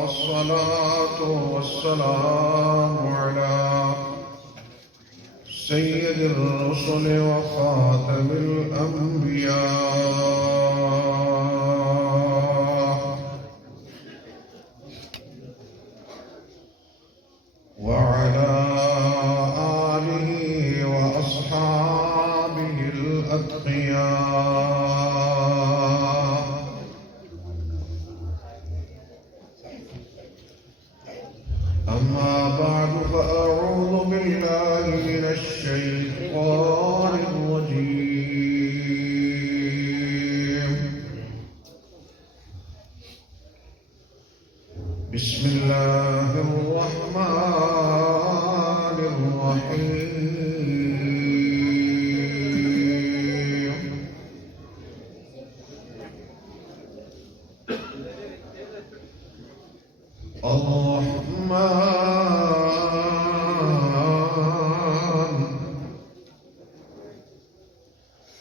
والصلاة والسلام على سيد الرسل وخاتم الأنبياء وعلى آله وأصحابه الأتقياء. أما بعد فأعوذ بالله من الشيطان الرجيم. بسم الله الرحمن الرحيم. الرحمن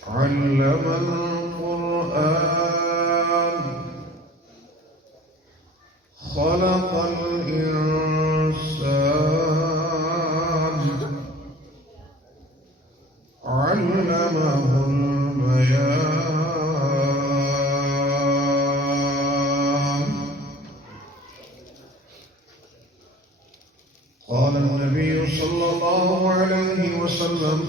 علم القرآن خلق الإنسان علمه البيان. قال النبي صلى الله عليه وسلم: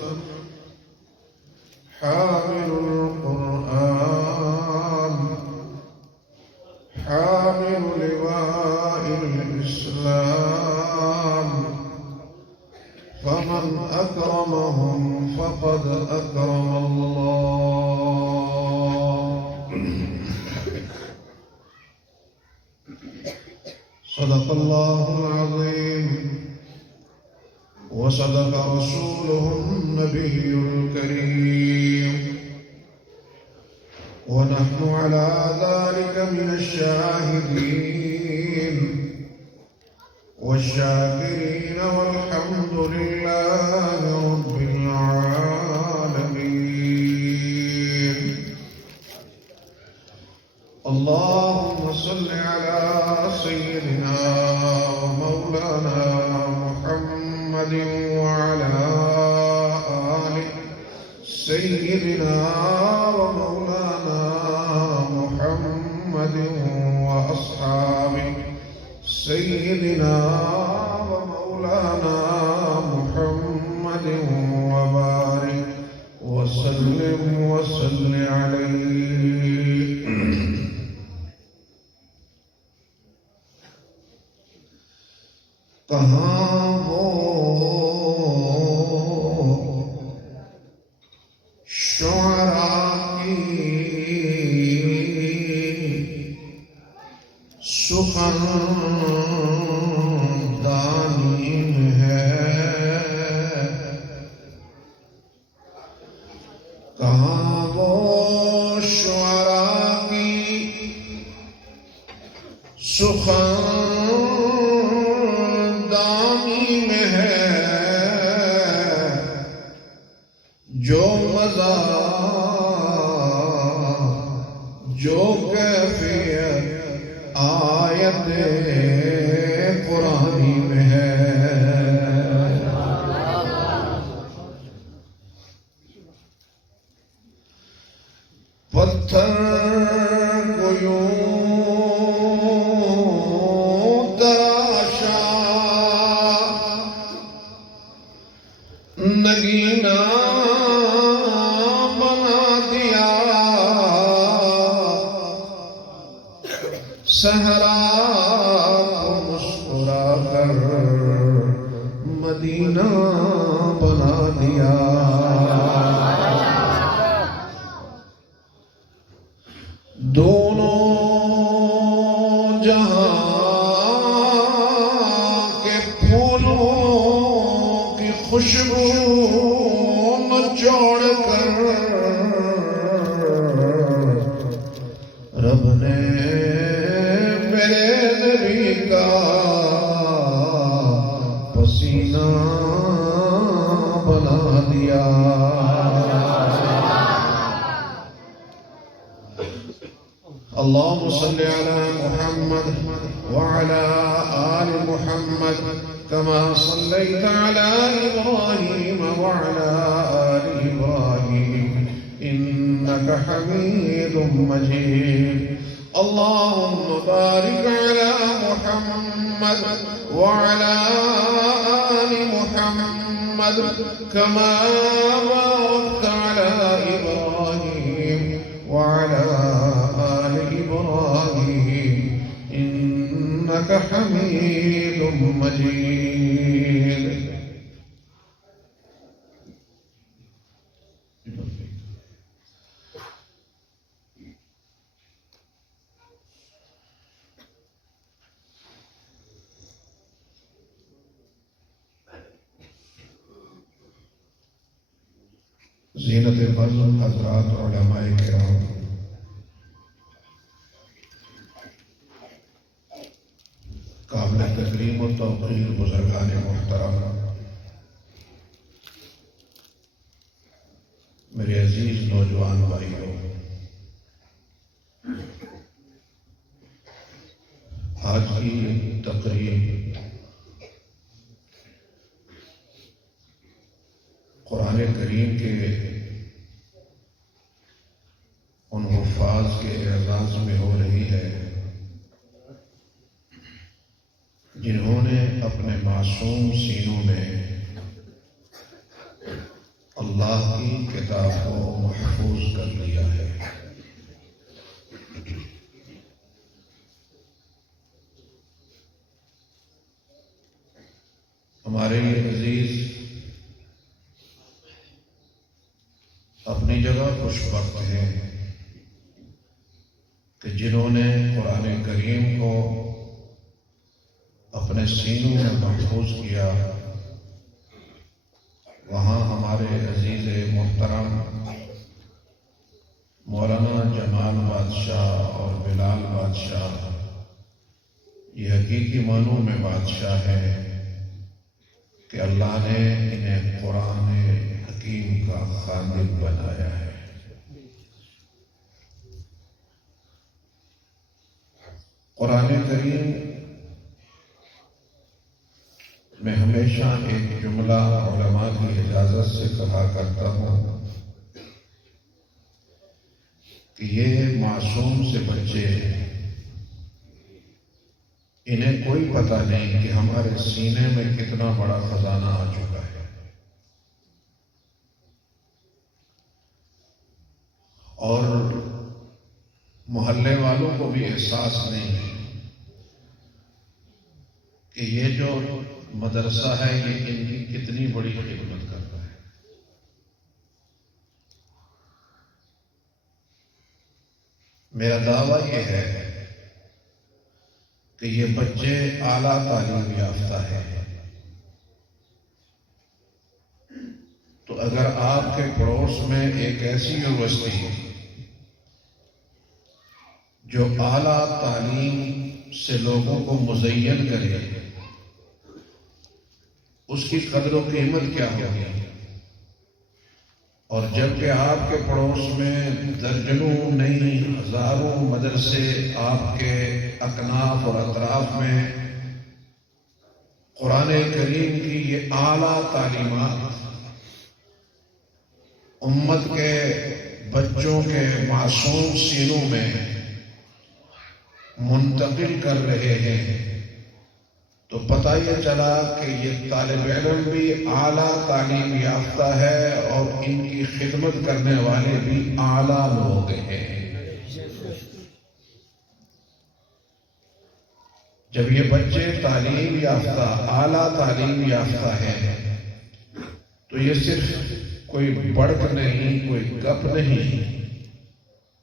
حامل القرآن حامل لواء الإسلام، فمن أكرمهم فقد أكرم الله. صدق الله العظيم وصدق رسوله النبي الكريم، ونحن على ذلك من الشاهدين والشاكرين، والحمد لله رب العالمين. اللهم صل على سيدنا ومولانا محمد وعلى آل سيدنا ومولانا محمد وأصحابه سيدنا ومولانا محمد، وبارك وسلم وصل عليه. کہاں وہ شعراء کی سخندانی ہے، کہاں وہ شعراء کی سخندانی میں ہے، جو مزہ جو کیفیت آیت قرآنی میں ہے. پتھر کو یوں تراشا، نگینا بنا دیا، صحرا کو مسکرا کر مدینہ بنا دیا. دونوں جہاں کے پھولوں کی خوشبو نچوڑ کر رب نے میرے نبی کا پسینہ بنا دیا. اللهم صل على محمد وعلى آل محمد كما صليت على إبراهيم وعلى آل إبراهيم إنك حميد مجيد. اللهم بارك على محمد وعلى آل محمد كما باركت على إبراهيم وعلى آل إبراهيم إنك حميد مجيد. زینت فضل حضرات علماء کرام، قابل تکریم و توقیر بزرگان محترم، میرے عزیز نوجوان بھائیوں، آج کی تقریب قرآن کریم کے ان حفاظ کے اعزاز میں ہو رہی ہے جنہوں نے اپنے معصوم سینوں میں اللہ کی کتاب کو محفوظ کر لیا ہے۔ ہمارے یہ عزیز اپنی جگہ خوش بخت ہیں کہ جنہوں نے قرآن کریم کو اپنے سینوں میں محفوظ کیا۔ وہاں ہمارے عزیز محترم مولانا جمال بادشاہ اور بلال بادشاہ یہ حقیقی معنوں میں بادشاہ ہیں کہ اللہ نے انہیں قرآن حکیم کا خادم بنایا ہے۔ قرآن کریم میں ہمیشہ ایک جملہ علماء کی اجازت سے کہا کرتا ہوں کہ یہ معصوم سے بچے انہیں کوئی پتہ نہیں کہ ہمارے سینے میں کتنا بڑا خزانہ آ چکا ہے، اور محلے والوں کو بھی احساس نہیں کہ یہ جو مدرسہ ہے یہ ان کی کتنی بڑی خدمت کرتا ہے۔ میرا دعویٰ یہ ہے کہ یہ بچے اعلیٰ تعلیم یافتہ ہیں، تو اگر آپ کے پڑوس میں ایک ایسی یونیورسٹی ہے جو اعلیٰ تعلیم سے لوگوں کو مزین کرے، اس کی قدر و قیمت کیا ہوگی؟ اور جبکہ آپ کے پڑوس میں درجنوں نہیں ہزاروں مدرسے آپ کے اکناف اور اطراف میں قرآن کریم کی یہ اعلیٰ تعلیمات امت کے بچوں کے معصوم سینوں میں منتقل کر رہے ہیں، تو پتہ یہ چلا کہ یہ طالب علم بھی اعلیٰ تعلیم یافتہ ہے اور ان کی خدمت کرنے والے بھی اعلیٰ لوگ ہیں۔ جب یہ بچے تعلیم یافتہ اعلیٰ تعلیم یافتہ ہیں تو یہ صرف کوئی بڑک نہیں، کوئی گپ نہیں،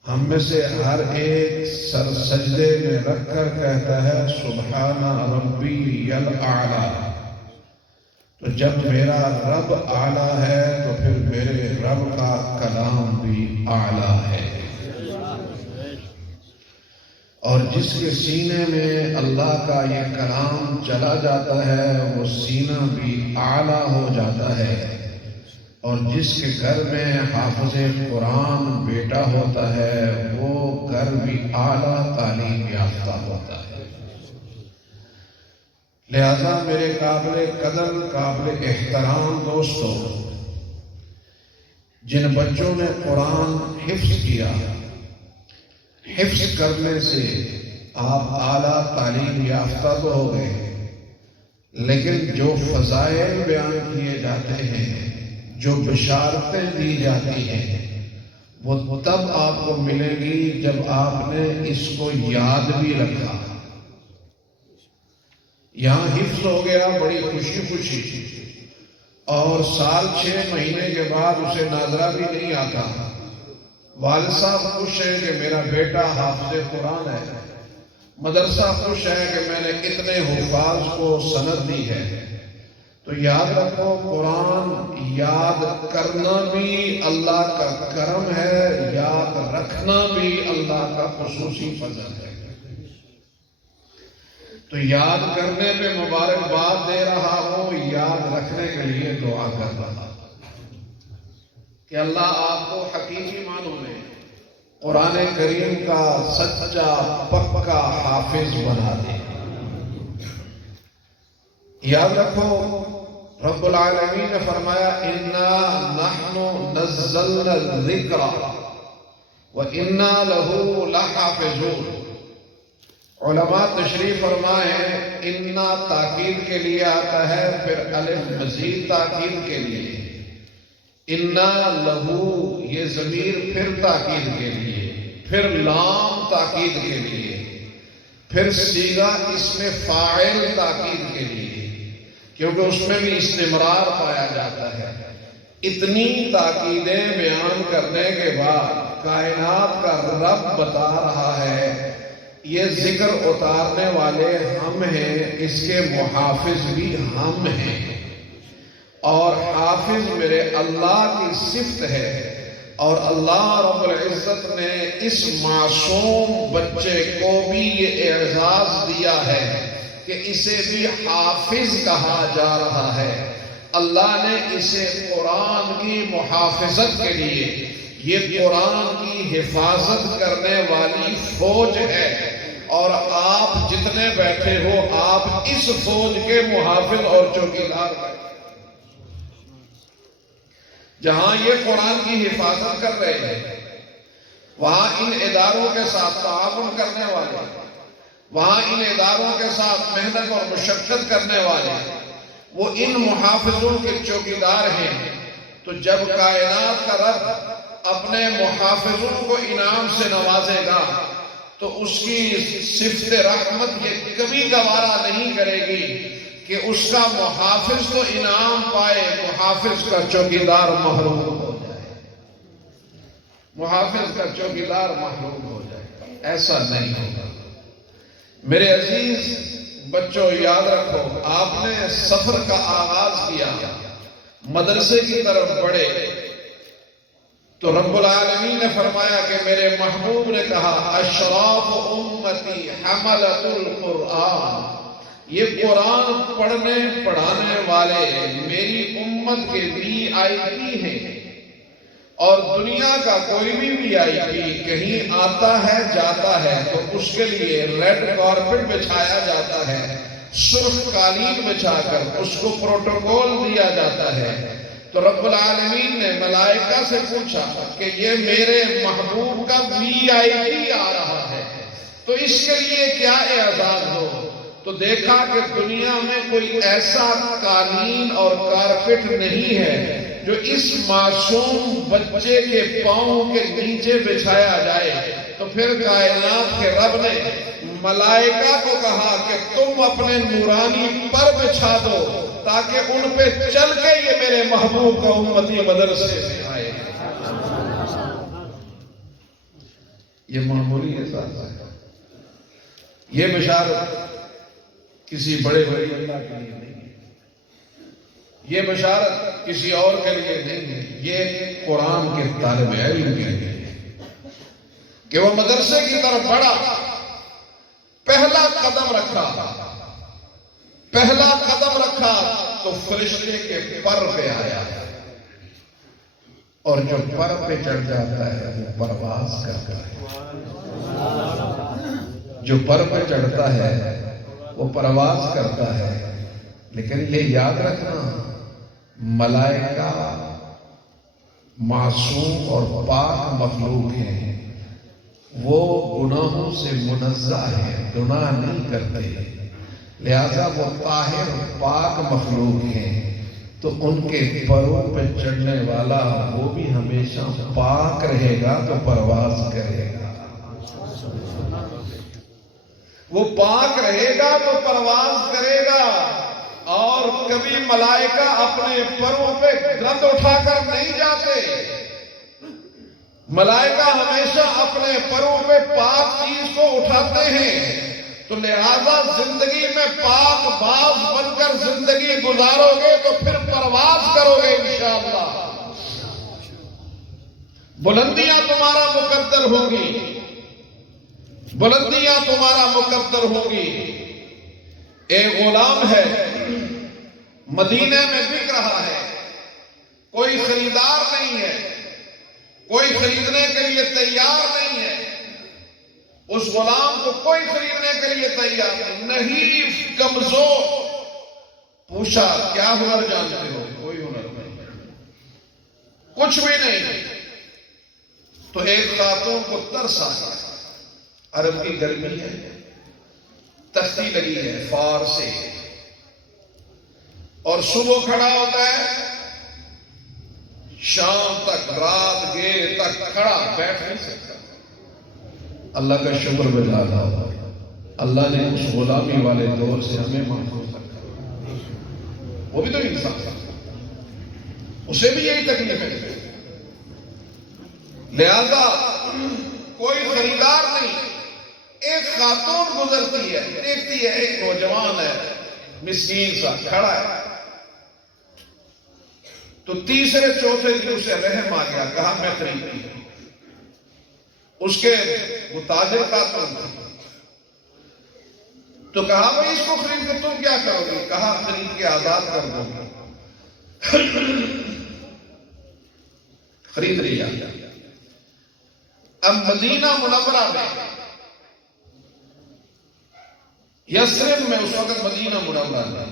ہم میں سے ہر ایک سر سجدے میں رکھ کر کہتا ہے سبحان ربی الاعلی۔ تو جب میرا رب اعلیٰ ہے تو پھر میرے رب کا کلام بھی اعلیٰ ہے، اور جس کے سینے میں اللہ کا یہ کلام چلا جاتا ہے وہ سینہ بھی اعلیٰ ہو جاتا ہے، اور جس کے گھر میں حافظ قرآن بیٹا ہوتا ہے وہ گھر بھی اعلیٰ تعلیم یافتہ ہوتا ہے۔ لہذا میرے قابل قدر قابل احترام دوستوں، جن بچوں نے قرآن حفظ کیا، حفظ کرنے سے آپ اعلیٰ تعلیم یافتہ تو ہو گئے، لیکن جو فضائل بیان کیے جاتے ہیں، جو بشارتیں دی جاتی ہیں، وہ تب آپ کو ملے گی جب آپ نے اس کو یاد بھی رکھا۔ یہاں حفظ ہو گیا بڑی خوشی خوشی، اور سال 6 مہینے کے بعد اسے ناظرہ بھی نہیں آتا۔ والد صاحب خوش ہیں کہ میرا بیٹا حافظ قرآن ہے، مدرسہ خوش ہے کہ میں نے اتنے حفاظ کو سند دی ہے۔ تو یاد رکھو، قرآن یاد کرنا بھی اللہ کا کرم ہے، یاد رکھنا بھی اللہ کا خصوصی فضل ہے۔ تو یاد کرنے پہ مبارکباد دے رہا ہوں، یاد رکھنے کے لیے دعا کر رہا ہوں کہ اللہ آپ کو حقیقی معنوں میں قرآن کریم کا سچا پکا حافظ بنا دے۔ یاد رکھو، رب العالمین نے فرمایا اِنَّا نَحْنُ نَزَّلْنَا الذِّكْرَ وَإِنَّا لَهُ لَحَافِظُونَ۔ علماء تشریف فرمائیں، اِنَّا تاکید کے لیے آتا ہے، پھر الف مزید تاکید کے لیے، اِنَّا لَهُ یہ ضمیر پھر تاکید کے لیے، پھر لام تاکید کے لیے، پھر صیغہ اسم فاعل تاکید کے لیے، کیونکہ اس میں بھی استمرار پایا جاتا ہے۔ اتنی تاکیدیں بیان کرنے کے بعد کائنات کا رب بتا رہا ہے یہ ذکر اتارنے والے ہم ہیں، اس کے محافظ بھی ہم ہیں، اور حافظ میرے اللہ کی صفت ہے۔ اور اللہ رب العزت نے اس معصوم بچے کو بھی یہ اعزاز دیا ہے کہ اسے بھی حافظ کہا جا رہا ہے۔ اللہ نے اسے قرآن کی محافظت کے لیے، یہ قرآن کی حفاظت کرنے والی فوج ہے، اور آپ جتنے بیٹھے ہو آپ اس فوج کے محافظ اور چوکیدار ہیں۔ جہاں یہ قرآن کی حفاظت کر رہے ہیں، وہاں ان اداروں کے ساتھ تعاون کرنے والے، وہاں ان اداروں کے ساتھ محنت اور مشقت کرنے والے، وہ ان محافظوں کے چوکیدار ہیں۔ تو جب کائنات کا رب اپنے محافظوں کو انعام سے نوازے گا تو اس کی صفت رحمت یہ کبھی گوارا نہیں کرے گی کہ اس کا محافظ تو انعام پائے، محافظ کا چوکیدار محروم ہو جائے، محافظ کا چوکیدار محروم ہو جائے۔ ایسا نہیں ہوگا۔ میرے عزیز بچوں، یاد رکھو، آپ نے سفر کا آغاز کیا، مدرسے کی طرف بڑھے، تو رب العالمین نے فرمایا کہ میرے محبوب نے کہا اشراف امتی حملۃ القرآن، یہ قرآن پڑھنے پڑھانے والے میری امت کے VIP ہیں، اور دنیا کا کوئی بھی VIP کہیں آتا ہے جاتا ہے تو اس کے لیے ریڈ کارپٹ بچھایا جاتا ہے، سرخ قالین بچھا کر اس کو پروٹوکول دیا جاتا ہے۔ تو رب العالمین نے ملائکہ سے پوچھا کہ یہ میرے محبوب کا VIP آ رہا ہے تو اس کے لیے کیا اعزاز ہو؟ تو دیکھا کہ دنیا میں کوئی ایسا قالین اور کارپٹ نہیں ہے جو اس معصوم بچے کے پاؤں کے نیچے بچھایا جائے۔ تو پھر کائنات کے رب نے ملائکہ کو کہا کہ تم اپنے نورانی پر بچھا دو تاکہ ان پہ چل کے یہ میرے محبوب کا امتی مدرسے سے آئے۔ یہ معمولی احساس ہے، یہ بشارت کسی بڑے بڑی اللہ کے لیے نہیں ہے، یہ بشارت کسی اور کے لیے نہیں ہے، یہ قرآن کے طالب علم کے لیے کہ وہ مدرسے کی طرف بڑھا، پہلا قدم رکھا تو فرشتے کے پر پہ آیا، اور جو پر پہ چڑھ جاتا ہے وہ پرواز کرتا ہے. جو پر پہ چڑھتا ہے وہ پرواز کرتا ہے. لیکن یہ یاد رکھنا، ملائکہ معصوم اور پاک مخلوق ہیں، وہ گناہوں سے منزہ ہیں، گناہ نہیں کرتے، لہذا وہ طاہر پاک مخلوق ہیں. تو ان کے پروں پہ چڑھنے والا وہ بھی ہمیشہ پاک رہے گا تو پرواز کرے گا. وہ پاک رہے گا تو پرواز کرے گا. اور کبھی ملائکہ اپنے پروں پہ گند اٹھا کر نہیں جاتے. ملائکہ ہمیشہ اپنے پروں پہ پاک چیز کو اٹھاتے ہیں. تو لہذا زندگی میں پاک باز بن کر زندگی گزارو گے تو پھر پرواز کرو گے انشاءاللہ. بلندیاں تمہارا مقدر ہوگی، بلندیاں تمہارا مقدر ہوگی. ایک غلام ہے، مدینے میں بک رہا ہے، کوئی خریدار نہیں ہے، کوئی خریدنے کے لیے تیار نہیں ہے. اس غلام کو کوئی خریدنے کے لیے تیار نہیں، کمزور. پوچھا کیا ہنر جانتے ہو؟ کوئی ہنر نہیں، کچھ بھی نہیں. تو ایک خاتون کو ترس آیا. عرب کی گرمی ہے، تختی لگی ہے فار سے، اور صبح کھڑا ہوتا ہے، شام تک رات گیر تک کھڑا بیٹھ نہیں سکتا. اللہ کا شکر بجا تھا، اللہ نے اس غلامی والے دور سے ہمیں محفوظ رکھا. وہ بھی تو انسان تھا، اسے بھی یہی تکلیف ہے. لہذا کوئی خریدار نہیں. ایک خاتون گزرتی ہے، دیکھتی ہے ایک نوجوان ہے مسکین سا کھڑا ہے. تو تیسرے چوتھے دن اسے رحم آ گیا، کہا میں خریدتی ہوں. اس کے متاجر خاتون تھی، تو کہا بھائی اس کو خرید کے تم کیا کرو گے؟ کہا خرید کے آزاد کر دو گے. خرید لیا. اب مدینہ منورہ میں، یثرب میں، اس وقت مدینہ منورہ میں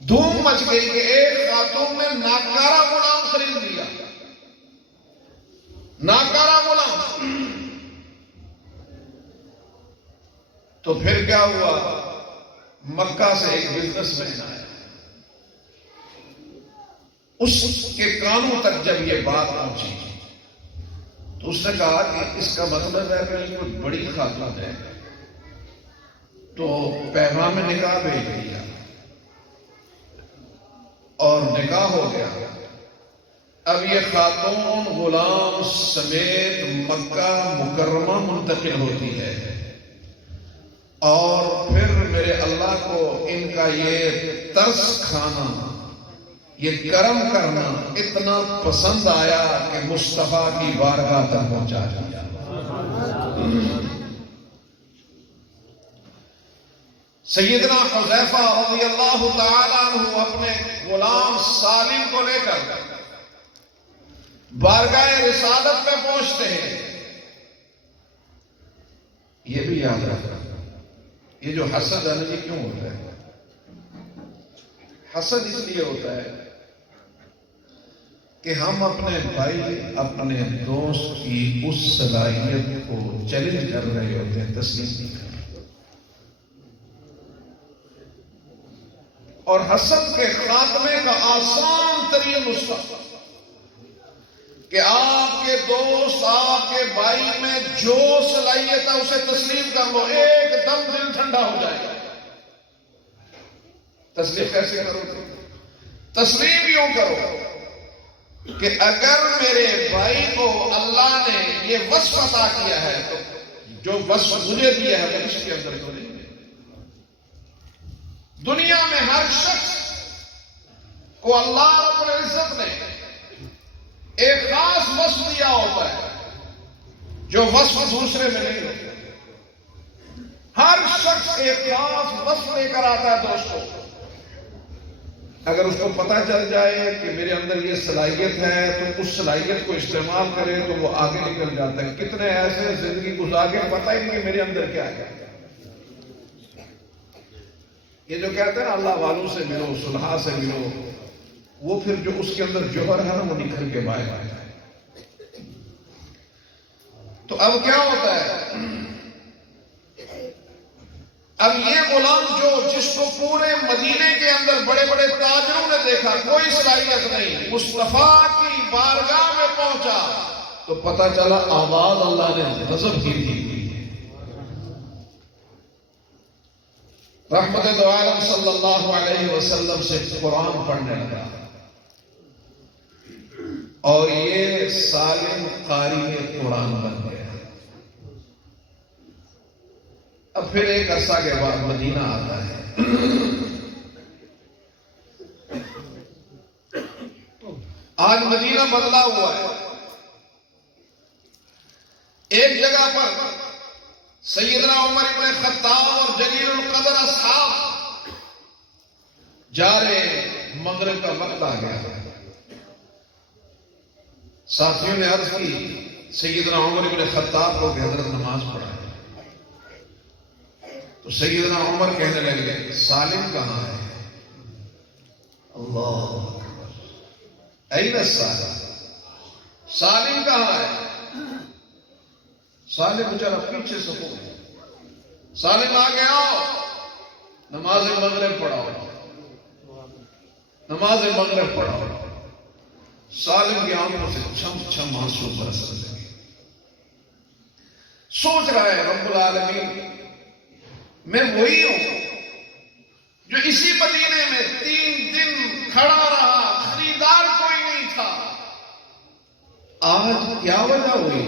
دھوم مچ گئی کہ ایک خاتون نے ناکارہ غلام خرید لیا. ناکارہ غلام. تو پھر کیا ہوا؟ مکہ سے ایک بزنس مین آیا. اس کے کانوں تک جب یہ بات پہنچی تو اس نے کہا کہ اس کا مطلب ہے کہ کوئی بڑی خاتون ہے. تو پیغام نکاح بھیج دیا اور نکاح ہو گیا. اب یہ خاتون غلام سمیت مکہ مکرمہ منتقل ہوتی ہے. اور پھر میرے اللہ کو ان کا یہ ترس کھانا، یہ کرم کرنا اتنا پسند آیا کہ مصطفیٰ کی بارگاہ تک پہنچا دیا. سیدنا حذیفہ رضی اللہ تعالیٰ عنہ اپنے غلام سالم کو لے کر بارگاہ رسالت میں پہنچتے ہیں. یہ بھی یاد رکھنا، یہ جو حسد ہے یہ کیوں ہوتا ہے؟ حسد اس لیے ہوتا ہے کہ ہم اپنے بھائی، اپنے دوست کی اس صلاحیت کو چیلنج کر رہے ہوتے ہیں، تسلیم نہیں کرتے. اور حسد کے خاتمے کا آسان ترین نسخہ کہ آپ کے دوست، آپ کے بھائی میں جو صلاحیت ہے اسے تسلیم کر لو، ایک دم دل ٹھنڈا ہو جائے گا. تسلیم کیسے کرو؟ تسلیم یوں کرو کہ اگر میرے بھائی کو اللہ نے یہ وصف عطا کیا ہے تو جو وصف مجھے دیا ہے وہ اس کے اندر تو نہیں. دنیا میں ہر شخص کو اللہ رب العزت نے ایک خاص وصف دیا ہوتا ہے جو وصف دوسرے میں نہیں ہوتا. ہر شخص ایک خاص وصف لے کر آتا ہے دوستوں. اگر اس کو پتہ چل جائے کہ میرے اندر یہ صلاحیت ہے تو اس صلاحیت کو استعمال کرے تو وہ آگے نکل جاتا ہے. کتنے ایسے زندگی گزار کے پتہ ہی نہیں کہ میرے اندر کیا ہے. یہ جو کہتے ہیں نا اللہ والوں سے ملو، صلحاء سے ملو، وہ پھر جو اس کے اندر جوہر ہے نا وہ نکل کے باہر آ جائے. تو اب کیا ہوتا ہے؟ اب یہ غلام جس کو پورے مدینے کے اندر بڑے بڑے تاجروں نے دیکھا، کوئی صلاحیت نہیں، مصطفیٰ کی بارگاہ میں پہنچا تو پتہ چلا آواز اللہ نے غضب کی تھی. رحمت دو عالم صلی اللہ علیہ وسلم سے قرآن پڑھنے لگا اور یہ سالم قاری قرآن بن گیا. اب پھر ایک عرصہ کے بعد مدینہ آتا ہے. آج مدینہ بدلا ہوا ہے. ایک جگہ پر سیدنا عمر ابن خطاب اور جلیل القدر اصحاب جا رہے، مغرب کا وقت آ گیا. ساتھیوں نے عرض کی سیدنا عمر ابن خطاب کو کہ حضرت نماز پڑھا. تو سیدنا عمر کہنے لگے سالم کہاں ہے؟ اللہ اکبر، این السالم، سالم کہاں ہے؟ سالم بیچارہ پیچھے سے ہو گیا. سالم آ گیا، نماز مغرب پڑھاؤ، نماز مغرب پڑھاؤ. سالم کی آنکھوں سے چھم چھم آنسو برسنے لگے. سوچ رہا ہے رب العالمین میں وہی ہوں جو اسی مدینے میں 3 دن کھڑا رہا، خریدار کوئی نہیں تھا. آج کیا وجہ ہوئی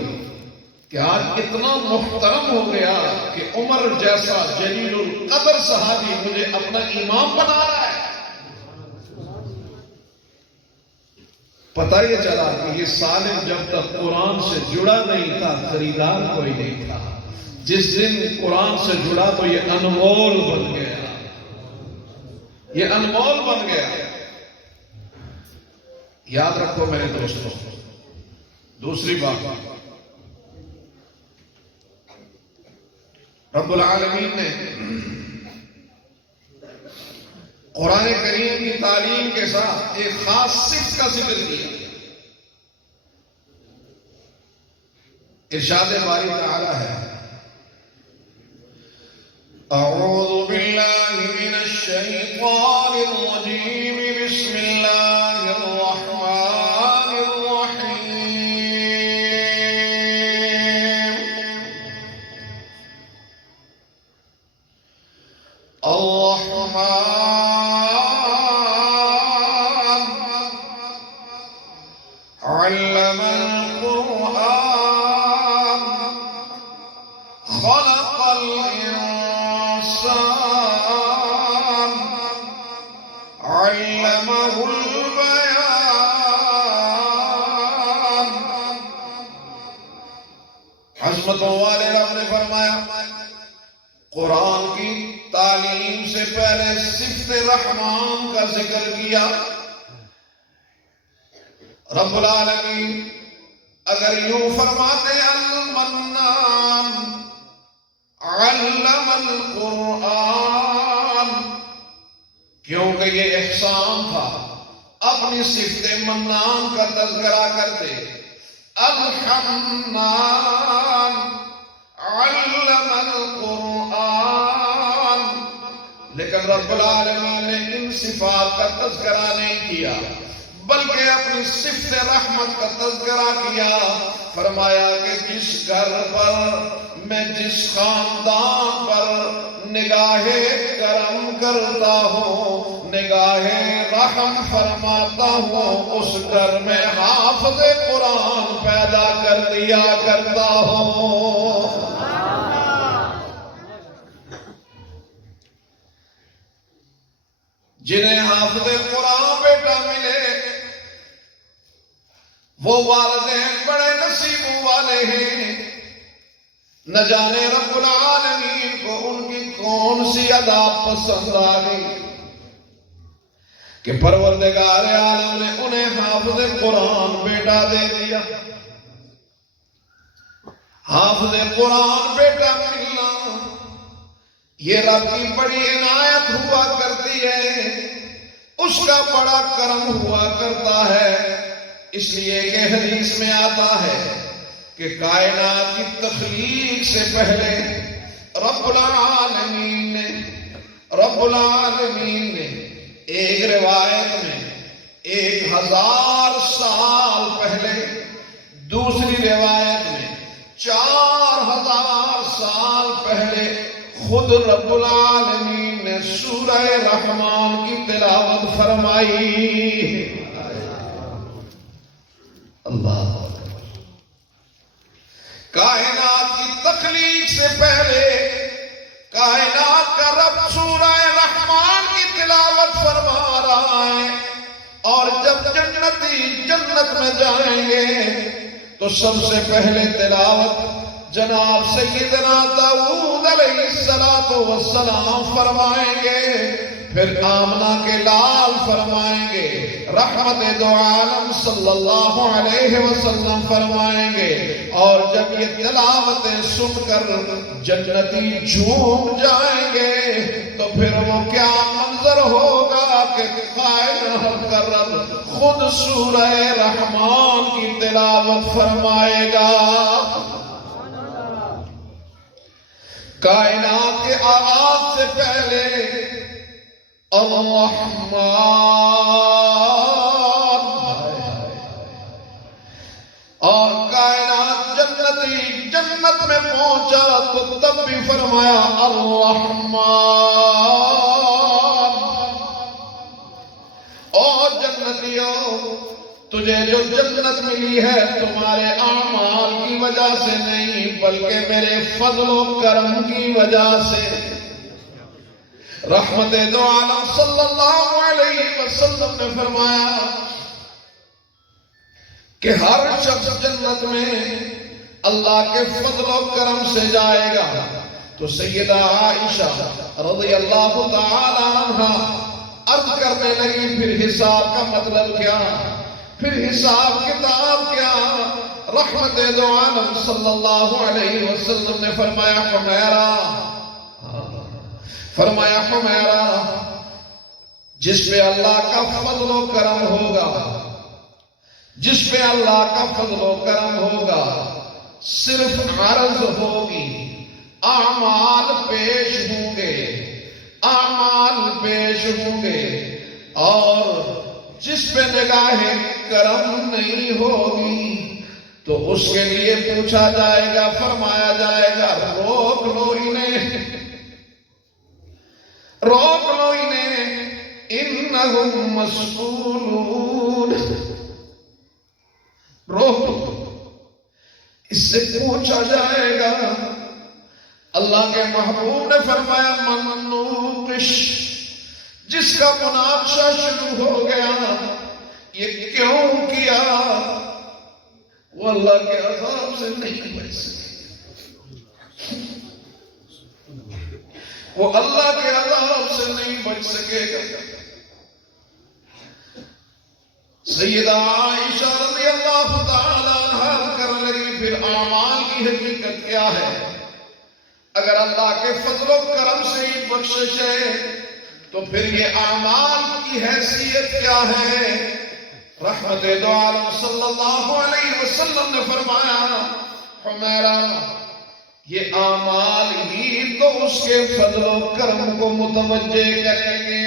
کہ آج اتنا محترم ہو گیا کہ عمر جیسا جلیل القدر صحابی مجھے اپنا امام بنا رہا ہے. پتہ یہ چلا کہ یہ سالم جب تک قرآن سے جڑا نہیں تھا خریدار کوئی نہیں تھا. جس دن قرآن سے جڑا تو یہ انمول بن گیا، یہ انمول بن گیا. یاد رکھو میرے دوستوں، دوسری بات، رب العالمین نے قرآن کریم کی تعلیم کے ساتھ ایک خاص صفت کا ذکر کیا. ارشاد باری تعالی ہے اعوذ باللہ من الشیطان الرجیم بسم اللہ الرحمن الرحیم الرحمن علم القرآن خلق الإنسان علمه البيان. عظمتوں والے رب نے فرمایا قرآن کی تعلیم سے پہلے صفت رحمان کا ذکر کیا. رب العالمین اگر یوں فرماتے المنان علم القرآن، کیونکہ یہ احسان تھا، اپنی صفت منان کا تذکرہ کرتے. الحنان علم القرآن، لیکن رب العالمین نے ان صفات کا تذکرہ نہیں کیا بلکہ اپنی صفت رحمت کا تذکرہ کیا. فرمایا کہ جس گھر پر میں جس خاندان پر نگاہ کرم کرتا ہوں، نگاہ رحم فرماتا ہوں، اس گھر میں حافظ قرآن پیدا کر دیا کرتا ہوں. جنہیں حافظ قرآن بیٹا ملے وہ والدین بڑے نصیبوں والے ہیں. نہ جانے رب العالمین کو ان کی کون سی ادا پسند آ گئی. کہ پروردگار عالم نے انہیں حافظ قرآن بیٹا دے دیا. حافظ قرآن بیٹا ملنا یہ رب کی بڑی عنایت ہوا کرتی ہے، اس کا بڑا کرم ہوا کرتا ہے. اس لیے کہ حدیث میں آتا ہے کہ کائنات کی تخلیق سے پہلے رب العالمین نے ایک روایت میں 1000 سال پہلے، دوسری روایت میں 4000 سال پہلے خود رب العالمین نے سورہ رحمان کی تلاوت فرمائی. اللہ اکبر. کائنات کی تخلیق سے پہلے کائنات کا رب سورہ رحمان کی تلاوت فرما رہا ہے، اور جب جنتی جنت میں جائیں گے تو سب سے پہلے تلاوت جناب سیدنا داؤد علیہ السلام فرمائیں گے، پھر آمنہ کے لال فرمائیں گے، رحمت دو عالم صلی اللہ علیہ وسلم فرمائیں گے. اور جب یہ تلاوتیں سن کر جنتی جھوم جائیں گے تو پھر وہ کیا منظر ہوگا کہ کائنات کا رب خود سورہ رحمان کی تلاوت فرمائے گا. کائنات کے آغاز سے پہلے الرحمن، اور کائنات جنت میں پہنچا تو تب بھی فرمایا الرحمن. اور جنتیوں، تجھے جو جنت ملی ہے تمہارے اعمال کی وجہ سے نہیں بلکہ میرے فضل و کرم کی وجہ سے. رحمت دو عالم صلی اللہ علیہ وسلم نے فرمایا کہ ہر شخص جنت میں اللہ کے فضل و کرم سے جائے گا. تو سیدہ عائشہ رضی اللہ تعالی عنہا عرض کرنے لگی پھر حساب کا مطلب کیا، پھر حساب کتاب کیا؟ رحمت دو عالم صلی اللہ علیہ وسلم نے فرمایا حمیرہ جس پہ اللہ کا فضل و کرم ہوگا، جس پہ اللہ کا فضل و کرم ہوگا، صرف عرض ہوگی، اعمال پیش ہوں گے، اعمال پیش ہوں گے، اور جس پہ نگاہ کرم نہیں ہوگی تو اس کے لیے پوچھا جائے گا، فرمایا جائے گا روک لو انہیں، روک لو انہیں، انہم مسئولون. روک لو، اس سے پوچھا جائے گا. اللہ کے محبوب نے فرمایا من نوقش، جس کا مناقشہ شروع ہو گیا یہ کیوں کیا، وہ اللہ کے عذاب سے نہیں بچ سکے، وہ اللہ کے عذاب سے نہیں بچ سکے گا. سیدہ عائشہ رضی اللہ تعالیٰ عنہا کرنے لگی پھر اعمال کی حقیقت کیا ہے؟ اگر اللہ کے فضل و کرم سے ہی بخشش ہے تو پھر یہ اعمال کی حیثیت کیا ہے؟ رحمت دو عالم صلی اللہ علیہ وسلم نے فرمایا حمیرہ یہ اعمال ہی تو اس کے فضل و کرم کو متوجہ کریں گے.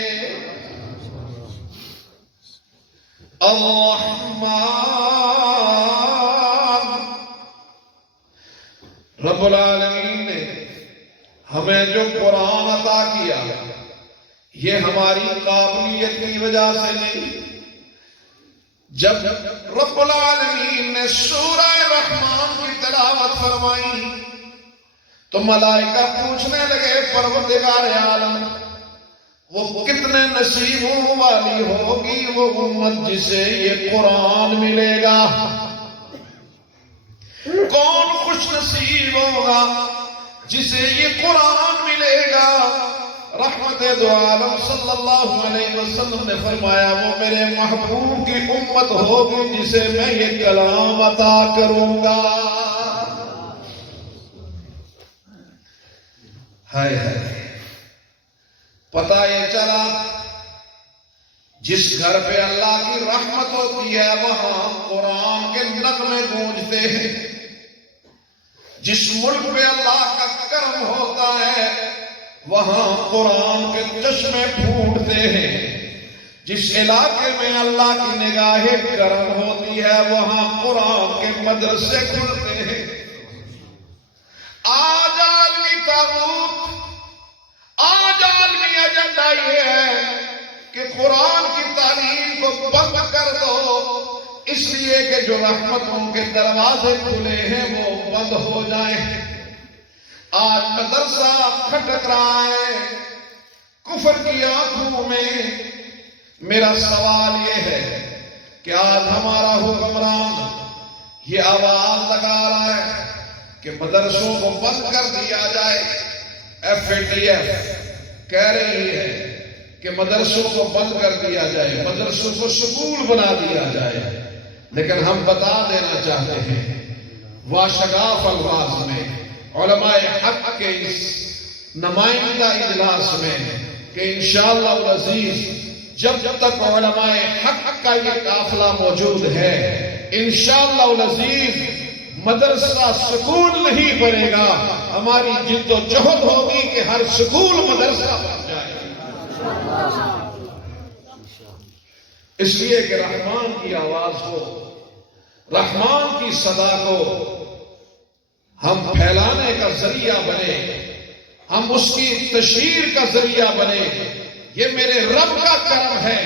الرحمن، رب العالمین نے ہمیں جو قرآن عطا کیا یہ ہماری قابلیت کی وجہ سے نہیں. جب رب العالمین نے سورہ رحمان کی تلاوت فرمائی تو ملائکہ پوچھنے لگے پروردگار عالم وہ کتنے نصیبوں والی ہوگی وہ امت جسے یہ قرآن ملے گا، کون خوش نصیب ہوگا جسے یہ قرآن ملے گا. رحمت دو عالم صلی اللہ علیہ وسلم نے فرمایا وہ میرے محبوب کی امت ہوگی جسے میں یہ کلام عطا کروں گا. ہائے ہائے، پتہ یہ چلا جس گھر پہ اللہ کی رحمت ہوتی ہے وہاں قرآن کے نغمے گونجتے ہیں. جس ملک پہ اللہ کا کرم ہوتا ہے وہاں قرآن کے چشمے پھوٹتے ہیں. جس علاقے میں اللہ کی نگاہ کرم ہوتی ہے وہاں قرآن کے مدرسے کھلتے ہیں. آج عالمی تاغوت، آج عالمی ایجنڈا یہ ہے کہ قرآن کی تعلیم کو بند کر دو، اس لیے کہ جو رحمتوں کے دروازے کھلے ہیں وہ بند ہو جائیں. آج مدرسہ کھٹک رہا ہے کفر کی آنکھوں میں. میرا سوال یہ ہے کہ آج ہمارا حکمران یہ آواز لگا رہا ہے کہ مدرسوں کو بند کر دیا جائے. FATF کہہ رہی ہے کہ مدرسوں کو بند کر دیا جائے، مدرسوں کو سکول بنا دیا جائے. لیکن ہم بتا دینا چاہتے ہیں واشگاف الفاظ میں علماء حق کے اس نمائندہ اجلاس میں کہ انشاءاللہ العزیز جب تک علماء حق کا یہ قافلہ موجود ہے انشاءاللہ العزیز مدرسہ سکول نہیں بنے گا. ہماری جد و جہد ہوگی کہ ہر سکول مدرسہ بن جائے. اس لیے کہ رحمان کی آواز کو، رحمان کی صدا کو ہم پھیلانے کا ذریعہ بنے، ہم اس کی تشہیر کا ذریعہ بنے. یہ میرے رب کا کرم ہے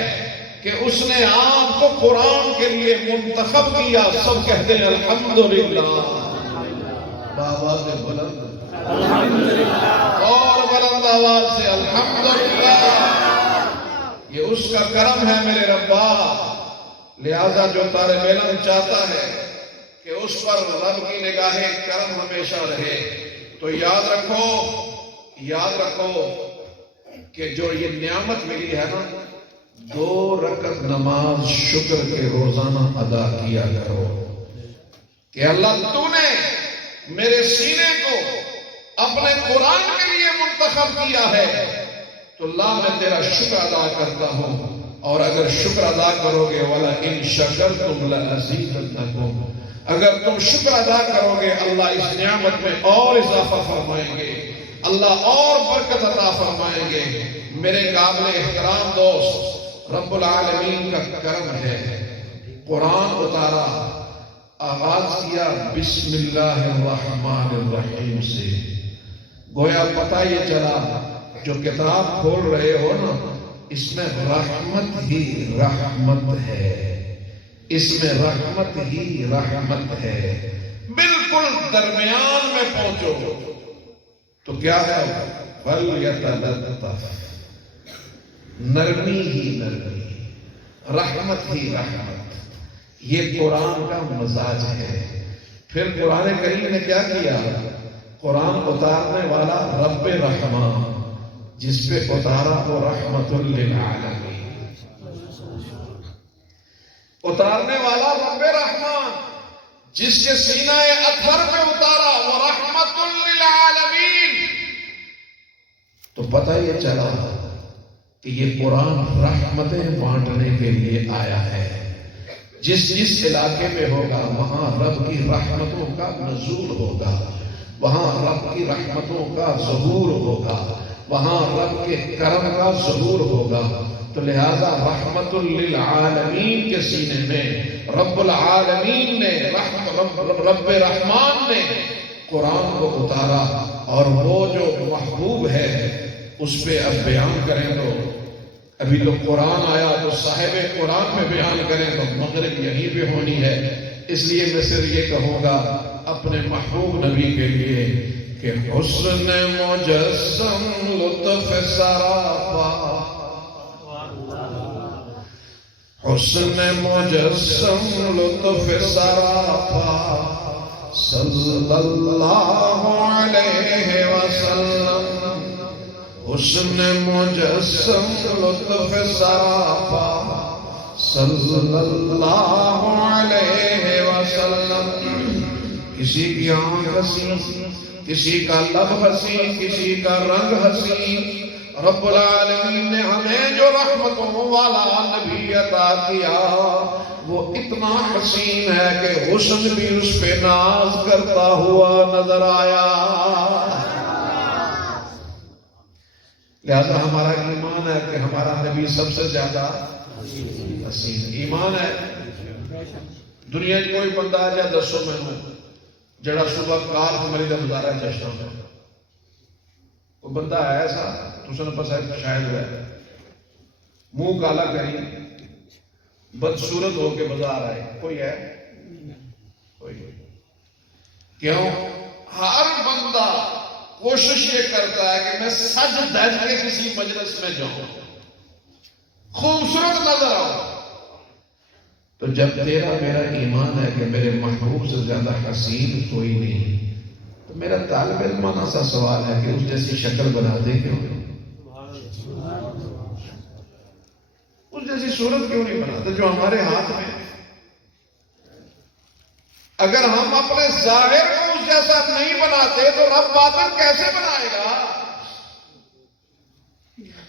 کہ اس نے آپ کو قرآن کے لیے منتخب کیا. سب کہتے ہیں الحمدللہ. بابا سے بلند اور بلند آواز سے الحمدللہ. یہ اس کا کرم ہے میرے ربا. لہذا جو طالب علم چاہتا ہے کہ اس پر رب کی نگاہ کرم ہمیشہ رہے تو یاد رکھو کہ جو یہ نعمت ملی ہے نا، 2 رکعت نماز شکر کے روزانہ ادا کیا کرو کہ اللہ تو نے میرے سینے کو اپنے قرآن کے لیے منتخب کیا ہے تو اللہ میں تیرا شکر ادا کرتا ہوں. اور اگر شکر ادا کرو گے وَلَئِن شَكَرْتُمْ لَأَزِيدَنَّكُمْ، اگر تم شکر ادا کرو گے اللہ اس نعمت میں اور اضافہ فرمائیں گے، اللہ اور برکت عطا فرمائیں گے. میرے قابل احترام دوست، رب العالمین کا کرم ہے. قرآن اتارا، آغاز کیا بسم اللہ الرحمن الرحیم سے. گویا پتہ یہ چلا جو کتاب کھول رہے ہو نا اس میں رحمت ہی رحمت ہے، اس میں رحمت ہی رحمت ہے. بالکل درمیان میں پہنچو تو کیا ہے فَلْيَتَلَطَّفْ، نرمی ہی نرمی، رحمت ہی رحمت. یہ قرآن کا مزاج ہے. پھر قرآن کریم نے کیا کیا؟ قرآن اتارنے والا رب رحمان، جس پہ اتارا وہ رحمت للعالمین. اتارنے والا رب رحمان جس کے سینہ اطہر پہ اتارا وہ رحمت للعالمین. تو پتہ یہ چلا کہ یہ قرآن رحمتیں بانٹنے کے لیے آیا ہے. جس علاقے میں ہوگا وہاں رب کی رحمتوں کا نزول ہوگا، وہاں رب کی رحمتوں کا ظہور ہوگا، وہاں رب کے کرم کا ظہور ہوگا. تو لہذا رحمت للعالمین کے سینے میں رب العالمین نے رب رحمان نے قرآن کو اتارا. اور وہ جو محبوب ہے اس پہ اب بیان کریں تو ابھی تو قرآن آیا تو صاحب قرآن میں بیان کریں تو مغرب یہیں پہ ہونی ہے. اس لیے میں صرف یہ کہوں گا اپنے محبوب نبی کے لیے کہ حسن مجسم لطف سراپا، حسن مجسم لطف سراپا صلی اللہ علیہ وسلم، حسن مجسم لطف سراپا صلی اللہ علیہ وسلم. کسی کی آنکھ حسین، کسی کا لب حسین، کسی کا رنگ حسین. رب العالمین نے ہمیں جو رحمتوں والا نبی عطا کیا وہ اتنا حسین ہے کہ حسن بھی اس پہ ناز کرتا ہوا نظر آیا. لہذا ہمارا ایمان ہے کہ ہمارا نبی سب سے زیادہ حسین. ایمان ہے. دنیا کوئی بندہ آ جائے دسو میں جڑا صبح کار ہماری کا گزارا چشنا ہے. وہ بندہ ہے ایسا تو پسا شاید ہے منہ کالا کری بدصورت ہو کے بازار آئے. کوئی ہے؟ کوئی. کیوں؟ ہر بندہ کوشش یہ کرتا ہے کہ میں سج دھج کے کسی مجلس میں جاؤں، خوبصورت نظر آؤں. تو جب تیرا میرا ایمان ہے کہ میرے محبوب سے زیادہ حسین کوئی نہیں، تو میرا طالب علمانہ سا سوال ہے کہ اس جیسی شکل بنا دے کیوں؟ اس جیسی صورت کیوں نہیں بناتے جو ہمارے ہاتھ میں؟ اگر ہم اپنے ظاہر کو اس جیسا نہیں بناتے تو رب باطن کیسے بنائے گا؟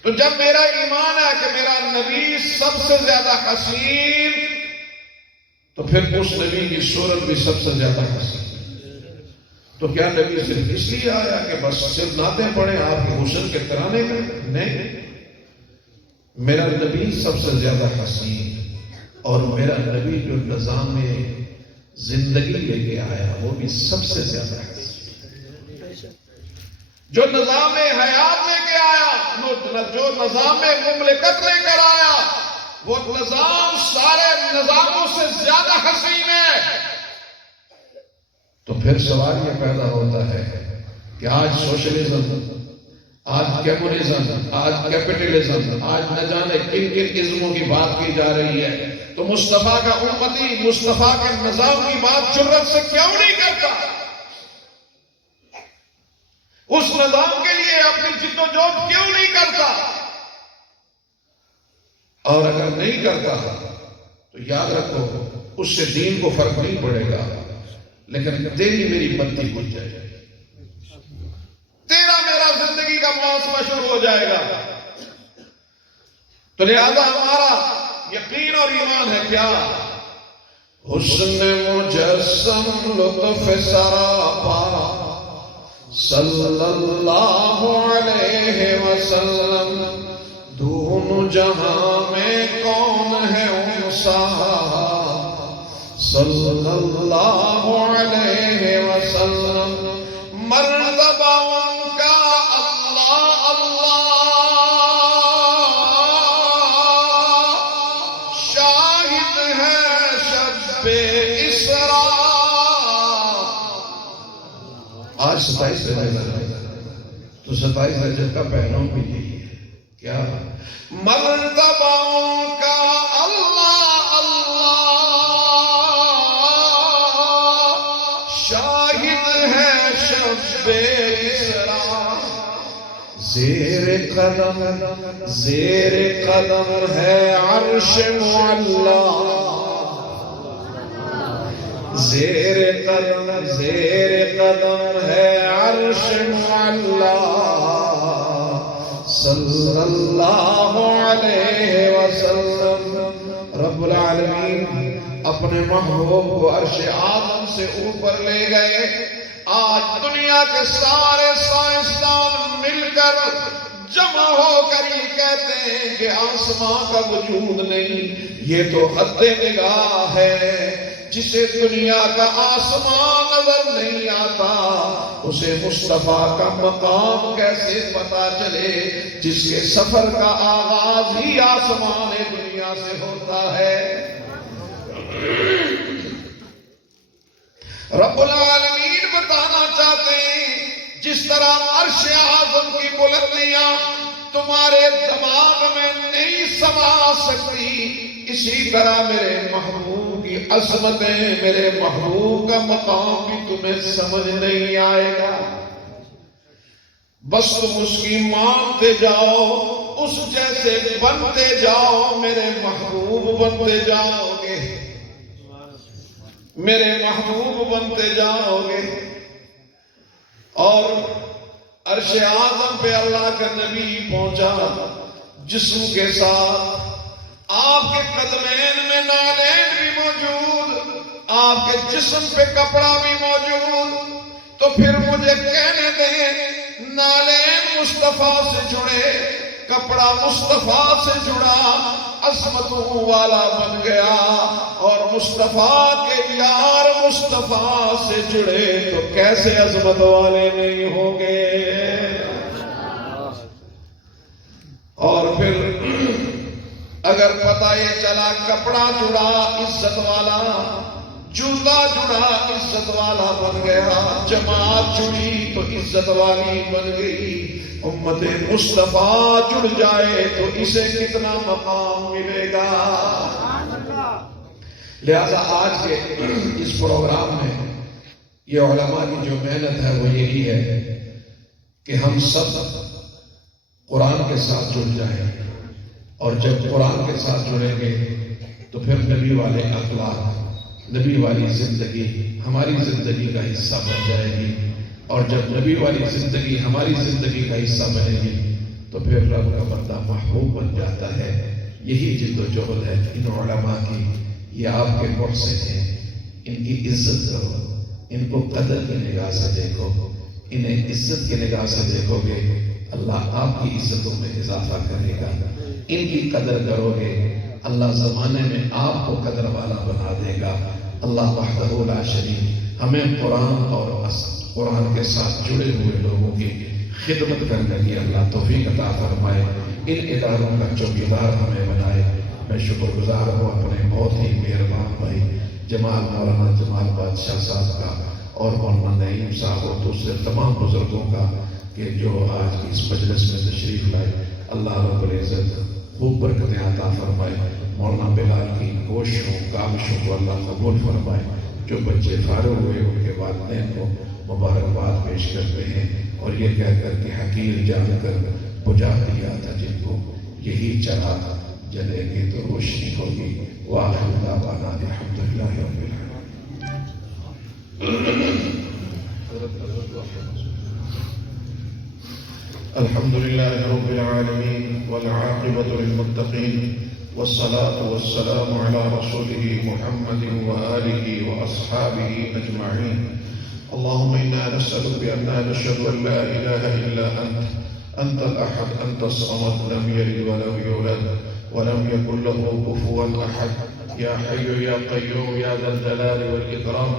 تو جب میرا ایمان ہے کہ میرا نبی سب سے زیادہ حسین، تو پھر اس نبی کی صورت بھی سب سے زیادہ حسین. تو کیا نبی صرف اس لیے آیا کہ بس صرف نعتیں پڑھیں آپ کے حسن کے ترانے میں؟ نہیں، میرا نبی سب سے زیادہ حسین، اور میرا نبی جو نظام زندگی لے کے آیا وہ بھی سب سے زیادہ حسین. جو نظام حیات لے کے آیا، جو نظام مملکت لے کر آیا، وہ نظام سارے نظاموں سے زیادہ حسین ہے. تو پھر سوال یہ پیدا ہوتا ہے کہ آج سوشلزم، آج کمیونزم، آج کیپٹلزم، آج نہ جانے کن کن ازموں کی بات کی جا رہی ہے، تو مصطفیٰ کا امتی مصطفیٰ کے نظام کی بات جرأت سے کیوں نہیں کرتا؟ اس نظام کے لیے اپنی جد و جہد کیوں نہیں کرتا؟ اور اگر نہیں کرتا تو یاد رکھو اس سے دین کو فرق نہیں پڑے گا، لیکن تیری میری بنتی بن جائے گی، تیرا میرا زندگی کا محاسبہ شروع ہو جائے گا. تو لہذا ہمارا یقین اور ایمان ہے کیا؟ حسن مجسم لطف سراپا صلی اللہ علیہ وسلم. دونوں جہاں میں کون ہے ان سا صلی اللہ علیہ وسلم. مرتبہ ان کا اللہ اللہ شاہد ہے شب اسراء. آج 27 رجب تو 27 رجب کا پہلو بھی یہی ہے. کیا مرتبہ ان کا اللہ اللہ شاہد ہے شب اسراء. زیر قدم ہے عرش معلا، زیر قدم ہے عرش معلا. صلی اللہ علیہ وسلم. رب العالمین اپنے محبوب کو عرش اعظم سے اوپر لے گئے. آج دنیا کے سارے سائنسدان مل کر جمع ہو کر یہ کہتے ہیں کہ آسمان کا وجود نہیں، یہ تو حد نگاہ ہے. جسے دنیا کا آسمان نظر نہیں آتا اسے مصطفیٰ کا مقام کیسے پتا چلے جس کے سفر کا آغاز ہی آسمان دنیا سے ہوتا ہے. رب العالمین بتانا چاہتے ہیں جس طرح عرش اعظم کی بلندیاں تمہارے دماغ میں نہیں سما سکتی، اسی طرح میرے محبوب کی عظمتیں، میرے محبوب کا مقام بھی تمہیں سمجھ نہیں آئے گا. بس تم اس کی مانتے جاؤ، اس جیسے بنتے جاؤ، میرے محبوب بنتے جاؤ گے، میرے محبوب بنتے جاؤ گے۔ اور عرش اعظم پہ اللہ کا نبی پہنچا جسم کے ساتھ، آپ کے قدمین میں نالین بھی موجود، آپ کے جسم پہ کپڑا بھی موجود۔ تو پھر مجھے کہنے دیں، نالین مصطفیٰ سے جڑے، کپڑا مصطفیٰ سے جڑا، عظمتوں والا بن گیا، اور مصطفیٰ کے یار مصطفیٰ سے جڑے تو کیسے عظمت والے نہیں ہوں گے۔ اور پھر اگر پتہ یہ چلا کپڑا جڑا عزت والا، جوتا جڑا عزت والا بن گیا، جماعت جڑی تو عزت والی بن گئی، امت مصطفیٰ جڑ جائے تو اسے کتنا مقام ملے گا۔ لہذا آج کے اس پروگرام میں یہ علماء کی جو محنت ہے وہ یہی ہے کہ ہم سب قرآن کے ساتھ جڑ جائیں، اور جب قرآن کے ساتھ جڑیں گے تو پھر نبی والے اخلاق، نبی والی زندگی ہماری زندگی کا حصہ بن جائے گی، اور جب نبی والی زندگی ہماری زندگی کا حصہ بنے گی تو پھر رب کا بندہ محبوب بن جاتا ہے۔ یہی جد و جہد ہے ان علماء کی، یہ آپ کے محسن ہیں، ان کی عزت کرو، ان کو قدر کی نگاہ سے دیکھو، انہیں عزت کی نگاہ سے دیکھو گے اللہ آپ کی عزتوں میں اضافہ کرے گا، ان کی قدر کرو گے اللہ زمانے میں آپ کو قدر والا بنا دے گا۔ اللہ وحدہ لا شریک ہمیں قرآن اور قرآن کے ساتھ جڑے ہوئے لوگوں کی خدمت کرنے کی اللہ توفیق عطا فرمائے، ان اداروں کا چوکیدار ہمیں بنائے۔ میں شکر گزار ہوں اپنے بہت ہی مہربان بھائی جمال مولانا جمال بادشاہ صاحب کا، اور مولانا نعیم صاحب اور دوسرے تمام بزرگوں کا کہ جو آج اس مجلس میں تشریف لائے۔ اللہ رب العزت خوب برکتیں عطا فرمائے، مولانا بلال کی کوششوں کاوشوں کو اللہ قبول فرمائے، جو بچے فارغ ہوئے ان کے والدین کو مبارکباد پیش کرتے ہیں، اور یہ کہہ کر کہ حقیر جان کر بجھا دیا تھا جن کو، یہی چراغ جلے گی تو روشنی ہوگی۔ وآخر دعوانا الحمدللہ رب العالمین۔ الحمد لله رب العالمين والعاقبة للمتقين، والصلاة والسلام على رسوله محمد وآله وأصحابه أجمعين۔ اللهم إنا نسألك بأننا نشهد أن لا إله إلا أنت الأحد، أنت الصمد، لم يلد ولم يولد ولم يكن له كفوا أحد، يا حي يا قيوم يا ذا الجلال والإكرام،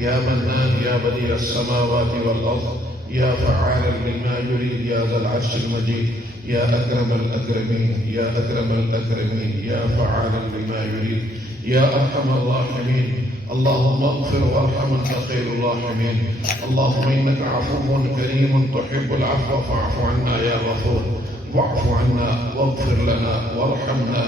يا منان يا بديع السماوات والأرض، يا فعالا لما يريد، يا ذا العرش المجيد، يا أكرم الأكرمين، يا أكرم الأكرمين، يا فعالا لما يريد، يا أرحم الراحمين۔ اللهم اغفر وارحم أنت خير الراحمين۔ اللهم إنك عفو كريم تحب العفو فاعف عنا يا غفور، واعف عنا واغفر لنا وارحمنا،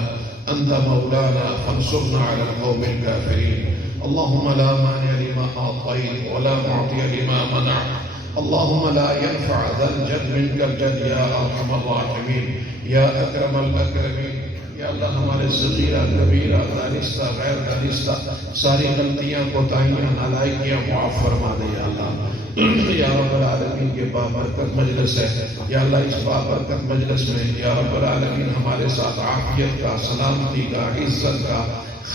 أنت مولانا فانصرنا على القوم الكافرين۔ اللهم لا مانع لما أعطيت ولا معطي لما منعت، اللهم لا ينفع ذا الجد منك الجد يا أرحم الراحمين، يا أكرم الأكرمين۔ یا اللہ ہمارے صغیرہ کبیرہ دانستہ غیر دانستہ ساری غلطیاں کوتاہیاں نالائکیاں معاف فرما دے یا اللہ۔ یا رب العالمین کے بابرکت مجلس ہے، یا اللہ اس بابرکت مجلس میں یا رب العالمین ہمارے ساتھ عافیت کا، سلامتی کا، عزت کا،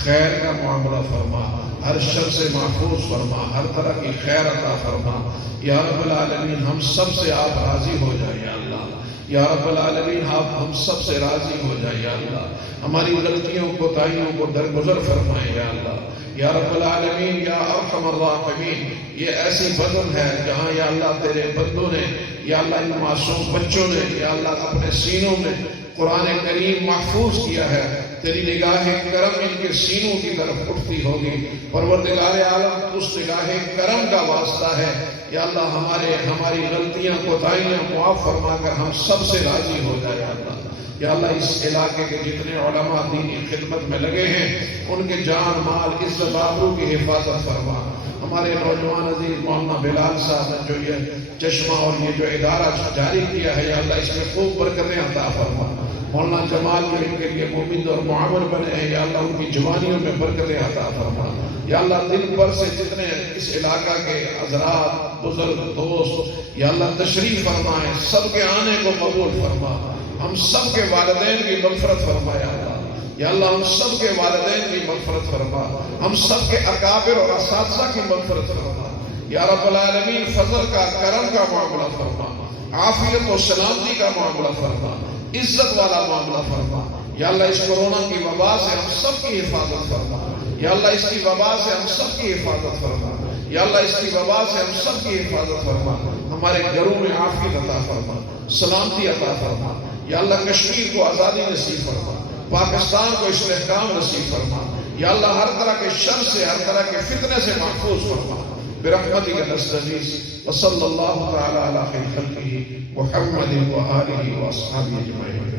خیر کا معاملہ فرما، ہر شر سے محفوظ فرما، ہر طرح کی خیر عطا فرما۔ یا رب العالمین ہم سب سے آپ راضی ہو جائیں یا اللہ، یا رب العالمین آپ ہم سب سے راضی ہو جائیں یا اللہ، ہماری غلطیوں کوتاہیوں کو درگزر فرمائیں یا اللہ۔ یا رب العالمین یا ارحم الراحمین، یہ ایسی بدن ہے جہاں یا اللہ تیرے بندوں نے یا اللہ ان معصوم بچوں نے یا اللہ اپنے سینوں میں قرآن کریم محفوظ کیا ہے، تیری نگاہ کرم ان کے سینوں کی طرف اٹھتی ہوگی۔ پروردگار عالم اس نگاہ کرم کا واسطہ ہے یا اللہ ہماری غلطیاں کوتاہیاں معاف فرما کر ہم سب سے راضی ہو جائے یا اللہ۔ یا اللہ اس علاقے کے جتنے علماء دینی خدمت میں لگے ہیں ان کے جان مال عزت آبرو کی حفاظت فرما، ہمارے نوجوان عزیز مولانا بلال صاحب نے جو یہ چشمہ اور یہ جو ادارہ جاری کیا ہے یا اللہ اس میں خوب برکتیں عطا فرما. مولانا جمال جو ان کے لیے ممد اور معاون بنے ہیں یا اللہ ان کی جوانیوں میں برکتیں عطا فرما. یا اللہ دل بھر سے جتنے اس علاقہ کے حضرات بزرگ دوست یا اللہ تشریف فرمائیں سب کے آنے کو قبول فرما. ہم سب کے والدین کی مغفرت فرما یا اللہ. یا اللہ ہم سب کے والدین کی مغفرت فرما. ہم سب کے اکابر اور اساتذہ کی مغفرت فرما. یا رب العالمین فضل کا کرم کا معاملہ فرما. عافیت و سلامتی کا معاملہ فرما. عزت والا معاملہ فرما. یا اللہ اس کورونا کی وبا سے ہم سب کی حفاظت فرما. یا اللہ اس کی وبا سے ہم سب کی حفاظت فرما. یا اللہ اس کی وبا سے ہم سب کی حفاظت فرما. ہمارے گھروں میں عافیت عطا فرما. سلامتی عطا فرما. یا اللہ کشمیر کو آزادی نصیب فرما. پاکستان کو استحکام نصیب فرما. یا اللہ ہر طرح کے شر سے ہر طرح کے فتنے سے محفوظ فرما. برحمتک نستغیث وصلی اللہ تعالی علی خیر خلقہ محمد و آلہ و اصحابہ اجمعین.